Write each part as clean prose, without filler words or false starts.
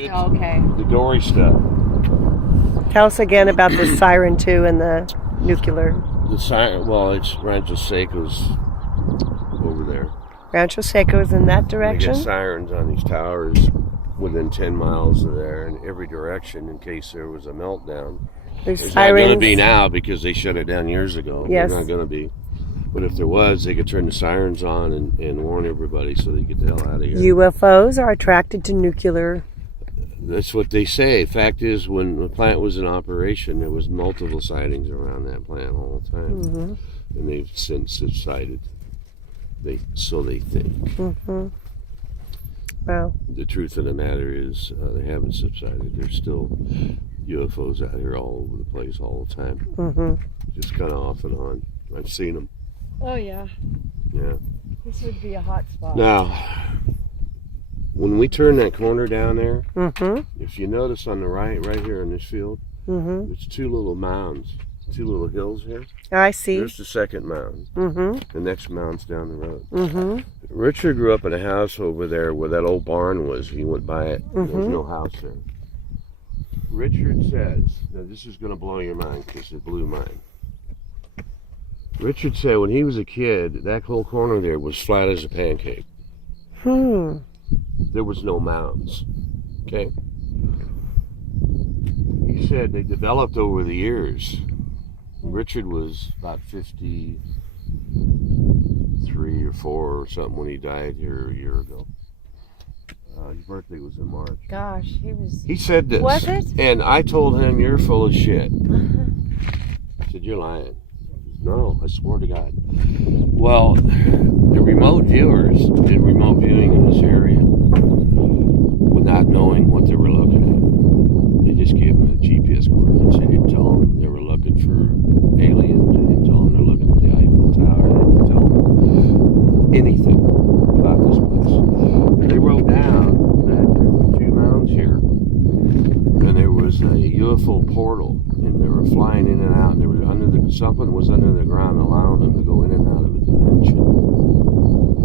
Oh, okay. The dory stuff. Tell us again about the siren too and the nuclear. The siren. Well, it's Rancho Seco's over there. Rancho Seco is in that They direction. get sirens on these towers within 10 miles of there in every direction in case there was a meltdown. There's There's sirens. not going to be now because they shut it down years ago. Yes. There's not going to be. But if there was, they could turn the sirens on and warn everybody so they get the hell out of here. UFOs are attracted to nuclear. That's what they say. Fact is, when the plant was in operation, there was multiple sightings around that plant all the time. Mm-hmm. And they've since subsided. So they think. Mm-hmm. Wow. The truth of the matter is they haven't subsided. There's still UFOs out here all over the place all the time. Mm-hmm. Just kind of off and on. I've seen them. Oh, yeah. Yeah. This would be a hot spot. Now, when we turn that corner down there, Mm-hmm. if you notice on the right here in this field, Mm-hmm. there's two little mounds, two little hills here. I see. There's the second mound. Mm-hmm. The next mound's down the road. Mm-hmm. Richard grew up in a house over there where that old barn was. He went by it. There's no house there. Richard says, now this is going to blow your mind because it blew mine. Richard said when he was a kid, that whole corner there was flat as a pancake. There was no mounds. Okay? He said they developed over the years. Richard was about 53 or 4 or something when he died here a year ago. His birthday was in March. Gosh, He said this. Was it? And I told him, you're full of shit. I said, you're lying. No, I swear to God. Well, the remote viewers did remote viewing in this area without knowing what they were looking at. They just gave them the GPS coordinates. They didn't tell them they were looking for aliens. They didn't tell them they're looking at the Eiffel Tower. They didn't tell them anything about this place. They wrote down that there was 2 mounds here, and there was a UFO portal, and they were flying in and out. And they were something was under the ground, allowing them to go in and out of a dimension.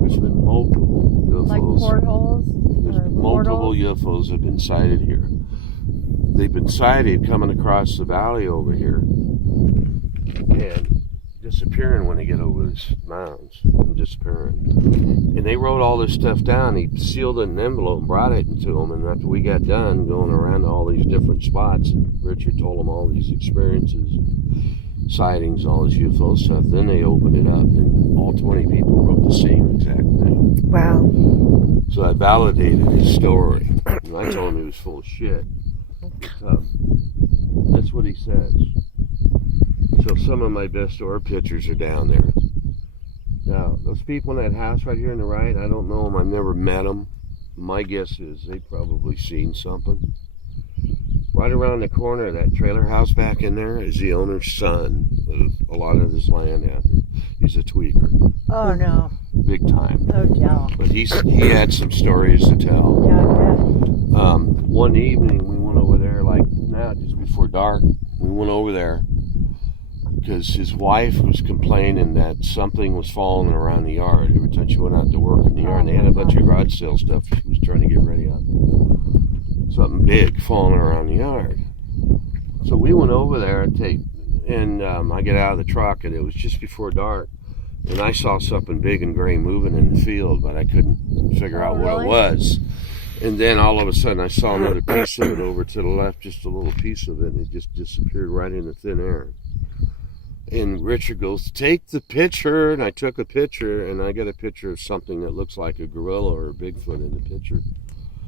There's been multiple UFOs. like portholes? Multiple UFOs have been sighted here. They've been sighted coming across the valley over here and disappearing when they get over these mounds and disappearing. And they wrote all this stuff down. He sealed it in an envelope and brought it to them. And after we got done going around to all these different spots, Richard told them all these experiences, sightings, all this UFO stuff. Then they opened it up and all 20 people wrote the same exact thing. Wow. So I validated his story. And I told him he was full of shit. But, that's what he says. So some of my best orb pictures are down there. Now, those people in that house right here on the right, I don't know them. I've never met them. My guess is they've probably seen something. Right around the corner of that trailer house back in there is the owner's son of a lot of this land out here. He's a tweaker. Oh, no. Big time. No doubt. But he had some stories to tell. Yeah, I bet. One evening we went over there, like now, just before dark. We went over there because his wife was complaining that something was falling around the yard every time she went out to work in the yard. And they had a bunch of garage sale stuff she was trying to get ready of. Something big falling around the yard. So we went over there and I get out of the truck, and it was just before dark. And I saw something big and gray moving in the field, but I couldn't figure out what it was. And then all of a sudden I saw another piece of it over to the left, just a little piece of it, and it just disappeared right into thin air. And Richard goes, take the picture. And I took a picture, and I got a picture of something that looks like a gorilla or a Bigfoot in the picture.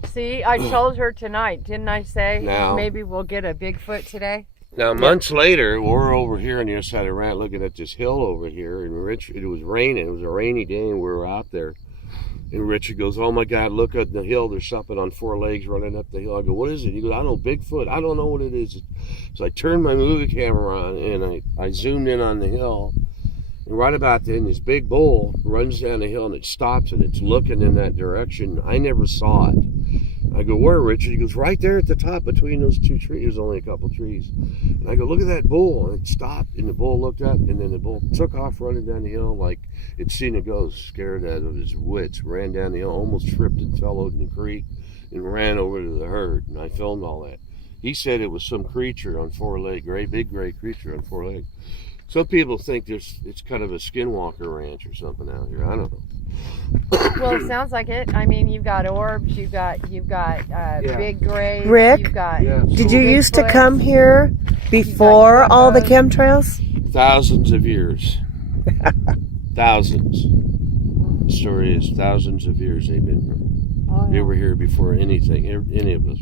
See, I told her tonight, didn't I say? Now- Maybe we'll get a Bigfoot today. Now, months later, we're over here on the other side of the ramp looking at this hill over here, and Richard, it was raining. It was a rainy day, and we were out there. And Richard goes, oh my God, look at the hill. There's something on 4 legs running up the hill. I go, what is it? He goes, I don't know, Bigfoot. I don't know what it is. So I turned my movie camera on, and I zoomed in on the hill. And right about then, this big bull runs down the hill, and it stops, and it's looking in that direction. I never saw it. I go, where, Richard? He goes, right there at the top between those 2 trees. There's only a couple trees. And I go, look at that bull. And it stopped, and the bull looked up, and then the bull took off running down the hill like it'd seen a ghost, scared out of his wits, ran down the hill, almost tripped and fell out in the creek, and ran over to the herd, and I filmed all that. He said it was some creature on 4 legs, big gray creature on 4 legs. Some people think it's kind of a skinwalker ranch or something out here. I don't know. Well, it sounds like it. I mean, you've got orbs, you've got big grays. Rick? You've got Did you used to Bigfoot. come here before all the chemtrails? Thousands of years. Thousands. The story is thousands of years they've been here. Oh, They yeah. were here before any of us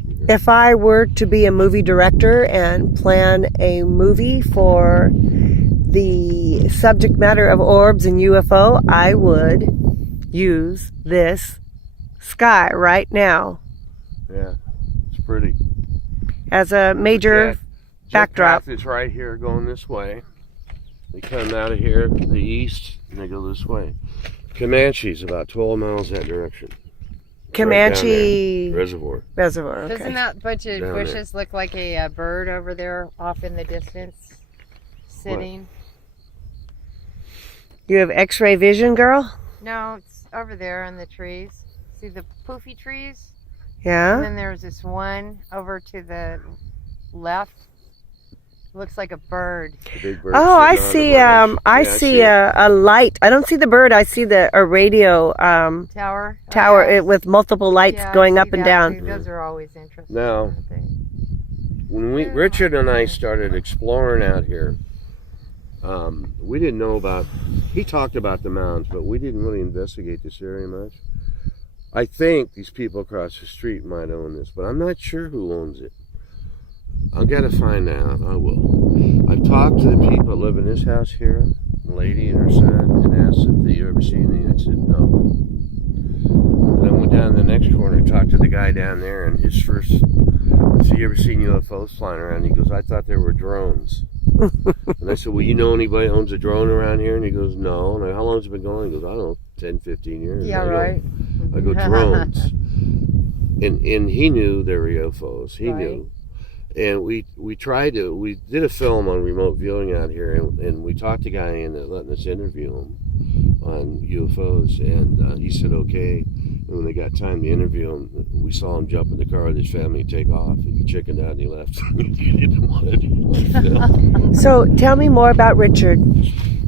were here. If I were to be a movie director and plan a movie for the subject matter of orbs and UFO, I would use this sky right now Yeah, it's pretty. as a major backdrop. Path is right here going this way. They come out of here, the east, and they go this way. Comanche's about 12 miles that direction. Comanche Reservoir. Reservoir. Okay. Doesn't that bunch of Down bushes look like a bird over there off in the distance? Sitting? You have X-ray vision, girl? No, it's over there in the trees. See the poofy trees? And Yeah. then there's this one over to the left. Looks like a bird. The big bird Oh, I sitting on the see. branch. I Yeah, see a light. I don't see the bird. I see a radio Tower? tower Oh, yeah. with multiple lights Yeah, I going see up and that down. too. Those are always interesting. Now, I think. when Richard and I started exploring out here, we didn't know about. He talked about the mounds, but we didn't really investigate this area much. I think these people across the street might own this, but I'm not sure who owns it. I've got to find out. I will. I've talked to the people that live in this house here, a lady and her son, and asked if they ever seen anything. I said no. And I went down to the next corner and talked to the guy down there, and his first, "So you ever seen UFOs flying around?" He goes, "I thought they were drones." And I said, "Well, you know anybody that owns a drone around here?" And he goes, "No." And I, "How long has it been going?" He goes, "I don't know, 10, 15 years." Yeah, I go, right. I go, "Drones." And he knew there were UFOs. He Right. knew. And we did a film on remote viewing out here, and we talked the guy into letting us interview him on UFOs, and he said okay. And when they got time to interview him, we saw him jump in the car with his family and take off. He chickened out and he left. He didn't want it. So tell me more about Richard.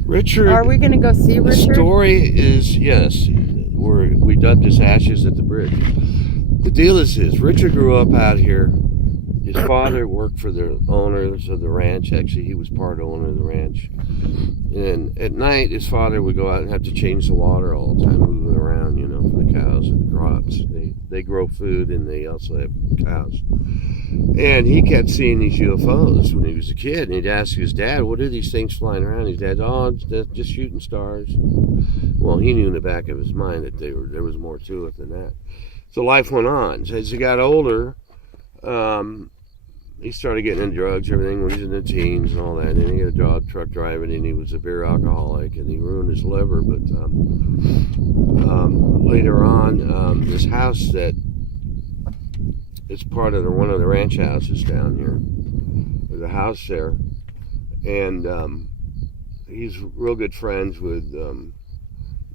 Richard. Are we going to go see The Richard? story is, yes, we dumped his ashes at the bridge. The deal is this: Richard grew up out here. His father worked for the owners of the ranch. Actually, he was part owner of the ranch. And at night, his father would go out and have to change the water all the time, moving around, for the cows and the crops. They grow food, and they also have cows. And he kept seeing these UFOs when he was a kid, and he'd ask his dad, "What are these things flying around?" His dad, "Oh, it's just shooting stars." Well, he knew in the back of his mind that there was more to it than that. So life went on. So as he got older, he started getting into drugs, everything, when he was in the teens and all that. And then he got a job truck driving, and he was a beer alcoholic, and he ruined his liver. But later on, this house that is part of one of the ranch houses down here, there's a house there, and he's real good friends with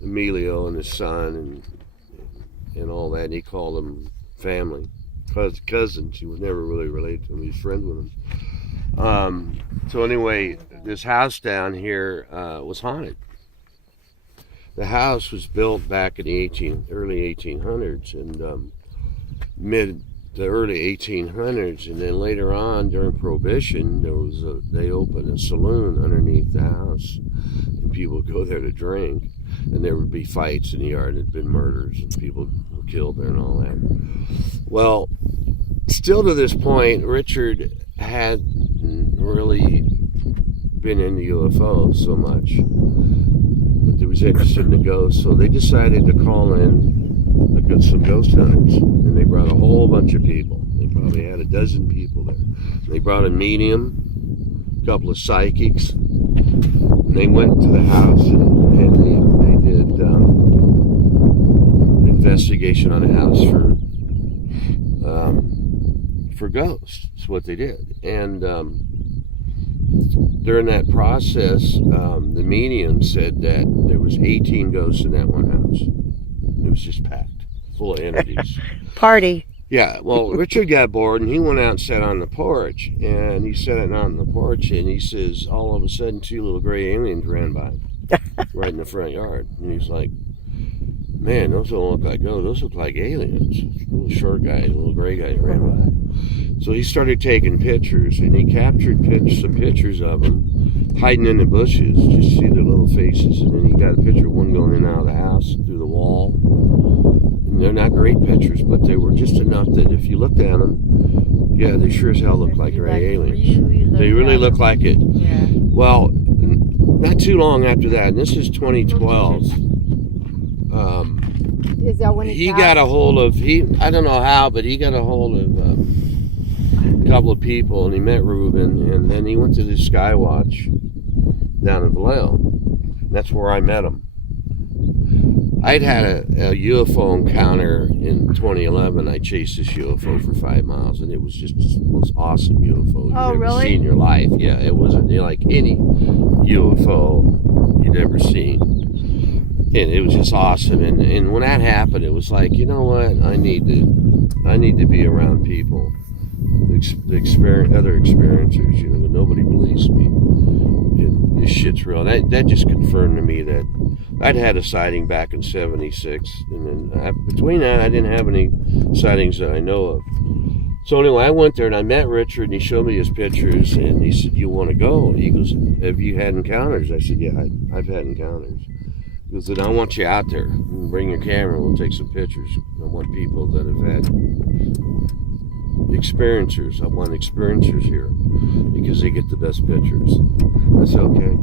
Emilio and his son and all that. And he called them family. Cousins. He was never really related to him. He was friends with him. So anyway, this house down here was haunted. The house was built back in the early 1800s and the early 1800s, and then later on during Prohibition, they opened a saloon underneath the house, and people would go there to drink, and there would be fights in the yard. There'd been murders, and people were killed there and all that. Well, still to this point, Richard hadn't really been into UFOs so much, but he was interested in the ghosts, so they decided to call in some ghost hunters, and they brought a whole bunch of people. They probably had a dozen people there. They brought a medium, a couple of psychics, and they went to the house and they did investigation on the house for ghosts. That's what they did. And during that process, the medium said that there was 18 ghosts in that one house. It was just packed, full of entities. Party. Yeah, well, Richard got bored and he went out and sat on the porch. And he sat out on the porch and he says, all of a sudden, 2 little gray aliens ran by right in the front yard. And he's like, man, those don't look like those look like aliens. Little short guys, little gray guys ran by. So he started taking pictures and he captured some pictures of them hiding in the bushes. Just see their little faces. And then he got a picture of one going in and out of the house through the wall. They're not great pictures, but they were just enough that if you looked at them, yeah, they sure as hell look like gray aliens. They really look like it. Yeah. Well, not too long after that, and this is 2012. Is that when he got a hold of I don't know how, but he got a hold of a couple of people, and he met Ruben, and then he went to the Skywatch down in Vallejo. That's where I met him. I'd had a UFO encounter in 2011. I chased this UFO for 5 miles, and it was just the most awesome UFO you've ever seen in your life. Yeah, it wasn't like any UFO you'd ever seen. And it was just awesome. And when that happened, it was like, you know what? I need to be around people, other experiencers. You know, nobody believes me. And this shit's real. That just confirmed to me that I'd had a sighting back in '76, and then between that, I didn't have any sightings that I know of. So anyway, I went there and I met Richard, and he showed me his pictures, and he said, "You want to go?" He goes, "Have you had encounters?" I said, "Yeah, I've had encounters." He goes, "Then I want you out there. Bring your camera. We'll take some pictures. I want people that have had experiencers. I want experiencers here because they get the best pictures." I said, "Okay."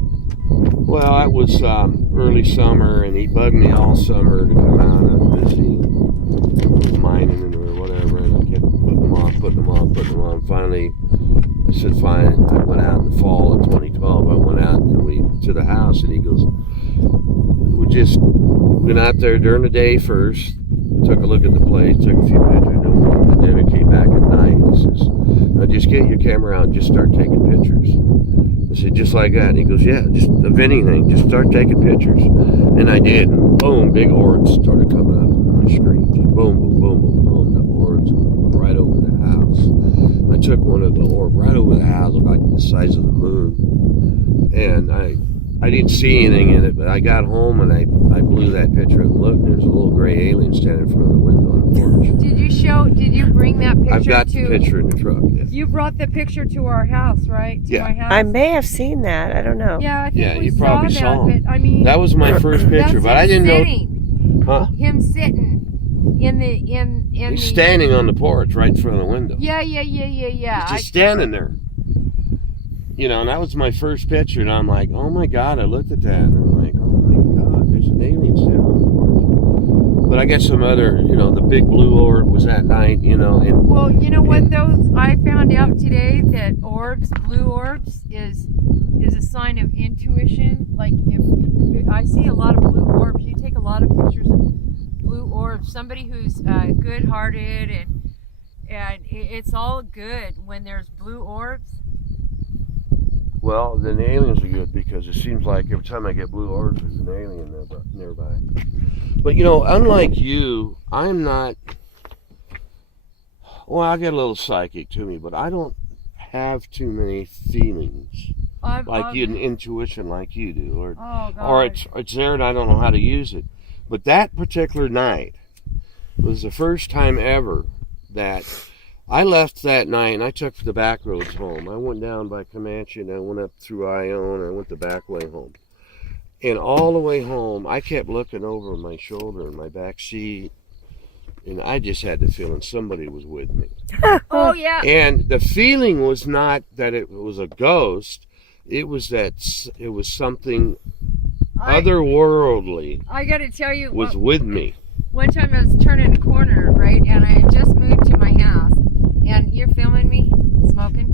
Well, it was early summer, and he bugged me all summer to come out. I was busy mining or whatever, and I kept putting them off. Finally, I said, fine. I went out in the fall of 2012. I went out to the house, and he goes, we just went out there during the day first, took a look at the place, took a few pictures, and then it came back at night. He says, now just get your camera out and just start taking pictures. I said, just like that? And he goes, yeah, just of anything, just start taking pictures. And I did, and boom, big orbs started coming up on my screen. Just boom, boom, boom, boom, boom, the orbs went right over the house. I took one of the orbs right over the house, like the size of the moon. And I didn't see anything in it, but I got home and I blew that picture and looked, and there's a little gray alien standing in front of the window on the porch. Did you bring that picture? I've got the picture in the truck. Yeah. You brought the picture to our house, right? To my house? I may have seen that. I don't know. Yeah, I think we you probably saw that, him. but I mean, that was my first picture, but I didn't know. Huh? Him sitting in He's standing on the porch right in front of the window. Yeah. He's just standing there. You know, and that was my first picture, and I'm like, oh my God, I looked at that, and I'm like, oh my God, there's an alien standing on the porch. But I got some other, you know, the big blue orb was that night, you know. And well, you know what, though? I found out today that blue orbs, is a sign of intuition. Like, if I see a lot of blue orbs, you take a lot of pictures of blue orbs, somebody who's good-hearted, and it's all good when there's blue orbs. Well, then the aliens are good because it seems like every time I get blue orbs, there's an alien nearby. But, you know, unlike you, I'm not... Well, I get a little psychic to me, but I don't have too many feelings like you, an intuition like you do. Or it's there and I don't know how to use it. But that particular night was the first time ever that... I left that night and I took the back roads home. I went down by Comanche and I went up through Ione and I went the back way home. And all the way home, I kept looking over my shoulder in my back seat, and I just had the feeling somebody was with me. Oh, yeah. And the feeling was not that it was a ghost. It was that it was something otherworldly. I got to tell you, was with me. One time I was turning a corner, right, and I had just moved to my house. And you're filming me smoking?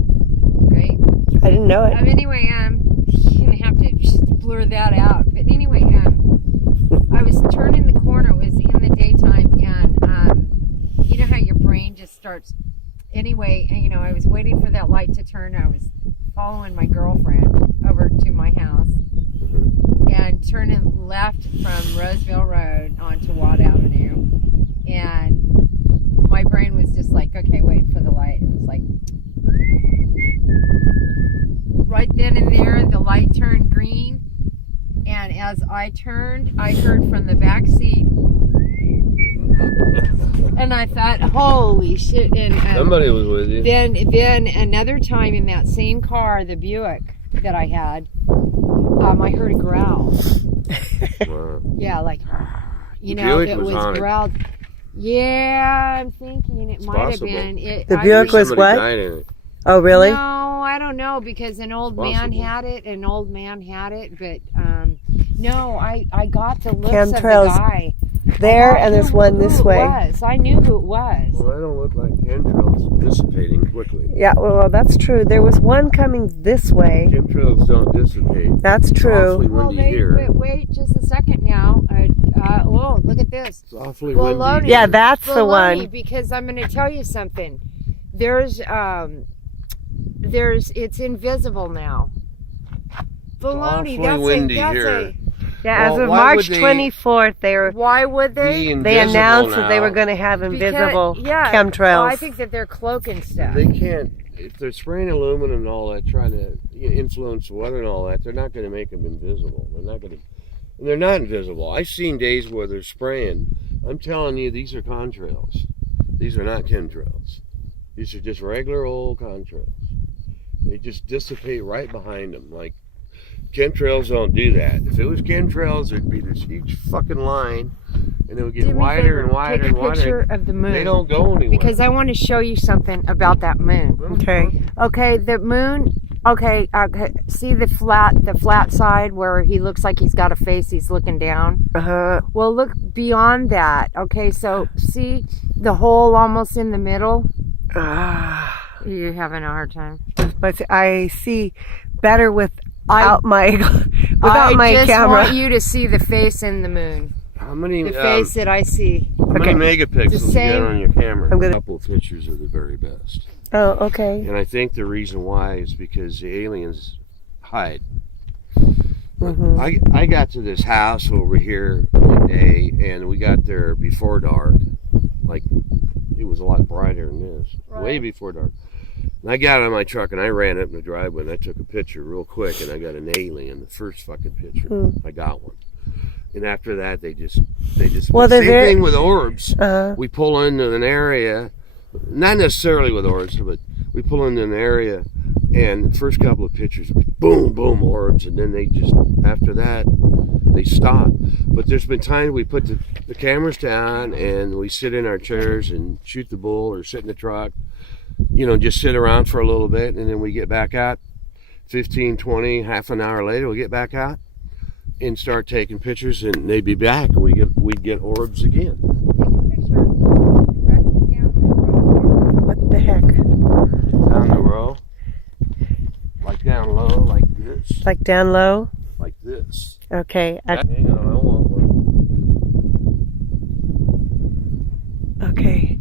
Great. I didn't know it. Anyway, I'm going to have to just blur that out. But anyway, I was turning the corner. It was in the daytime. And you know how your brain just starts... Anyway, you know, I was waiting for that light to turn. I was following my girlfriend over to my house. And turning left from Roseville Road onto Watt Avenue. And... my brain was just like, okay, wait for the light. It was like, right then and there, the light turned green. And as I turned, I heard from the back seat. And I thought, holy shit. And Somebody was with you. Then another time in that same car, the Buick that I had, I heard a growl. Wow. Yeah, like, you The know, Buick it was was haunted. growled. Yeah, I'm thinking it might have possible. been. The Buick was Somebody what? died in it. Oh, really? No, I don't know, because an old man possible. had it. But no, I got the looks Chemtrails of the guy. There, I and there's knew one who this it way. was. I knew who it was. Well, I don't look like chemtrails dissipating quickly. Yeah, well, that's true. There was one coming this way. Chemtrails don't dissipate. That's It's true. awfully Well, windy here. wait just a second now. Oh, look at this. It's awfully Baloney. windy. Yeah, that's the Baloney, one. because I'm going to tell you something. It's invisible now. Baloney. awfully windy that's here. Yeah, as Well, of why March would they 24th, why would they? Be they invisible announced that they now. were going to have invisible chemtrails. Well, I think that they're cloaking stuff. They can't, if they're spraying aluminum and all that, trying to influence the weather and all that, they're not going to make them invisible. They're not going to, and they're not invisible. I've seen days where they're spraying. I'm telling you, these are contrails. These are not chemtrails. These are just regular old contrails. They just dissipate right behind them. Like, chemtrails don't do that. If it was chemtrails, there'd be this huge fucking line, and it would get Do me a wider favor, and wider take and a picture wider. of the moon. They don't go anywhere. Because I want to show you something about that moon. Okay. Okay, the moon. Okay, see the flat side where he looks like he's got a face. He's looking down. Uh-huh. Well, look beyond that. Okay, so see the hole almost in the middle. You're having a hard time. But I see better without my I just camera. want you to see the face in the moon. How many, The face that I see. how many megapixels The you same- got on your camera? I'm gonna- A couple of pictures are the very best. Oh, okay. And I think the reason why is because the aliens hide. Mhm. I got to this house over here one day, and we got there before dark. Like, it was a lot brighter than this. Right. Way before dark. And I got out of my truck, and I ran up in the driveway, and I took a picture real quick, and I got an alien, the first fucking picture. I got one. And after that, they just Well, they're same very- thing with orbs. Uh-huh. We pull into an area, not necessarily with orbs, but we pull into an area, and the first couple of pictures, boom, boom, orbs, and then they just, after that, they stop. But there's been times we put the cameras down, and we sit in our chairs and shoot the bull, or sit in the truck, you know, just sit around for a little bit, and then we get back out 15, 20, half an hour later, we get back out and start taking pictures, and they'd be back, and we'd get orbs again. Take a picture directly down the road. What the heck? Down the row, like down low, like this, Like down low? like this. Okay. Hang on, I want one. Okay.